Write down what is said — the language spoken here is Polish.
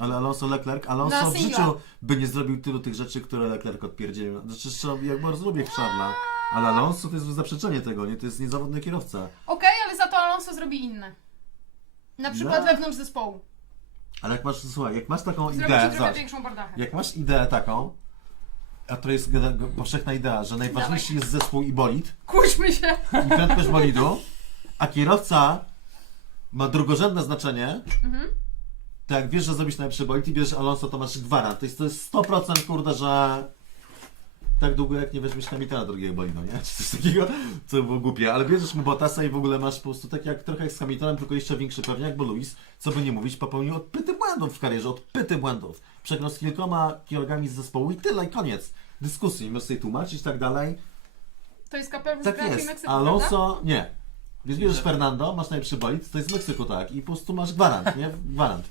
Ale Alonso Leclerc, Alonso Na w singla. życiu by nie zrobił tylu tych rzeczy, które Leclerc odpierdzielił. Znaczy, Charles- jak bardzo lubię Charlesa, ale Alonso to jest zaprzeczenie tego, nie? To jest niezawodny kierowca. Okej, ale za to Alonso zrobi inne. Na przykład No. wewnątrz zespołu. Ale jak masz, słuchaj, jak masz taką Zrobi ci ideę, trochę zobacz, większą bardachę. jak masz ideę taką, a to jest powszechna idea, że najważniejszy jest zespół i bolid, Kłóćmy się. i prędkość bolidu, a kierowca ma drugorzędne znaczenie, Mhm. To jak wiesz, że zrobisz najlepszy bolid i bierzesz Alonso, to masz gwarant. To jest, to jest 100% kurde, że tak długo jak nie weźmiesz Hamiltona drugiego bolidu, nie? Czy coś takiego, co by było głupie. Ale bierzesz mu Bottasa i w ogóle masz po prostu tak jak trochę jak z Hamiltonem, tylko jeszcze większy pewniak, bo Luis, co by nie mówić, popełnił odpyty błędów w karierze, odpyty błędów. Przegrał z kilkoma kilogami z zespołu i tyle, i koniec. Dyskusji, nie możesz sobie tłumaczyć i tak dalej. To jest kapel z Tak Prix jest. Meksyku, prawda? Alonso, nie. Więc bierzesz Fernando, masz najlepszy bolid, to jest w Meksyku tak i po prostu masz gwarant, nie? Gwarant.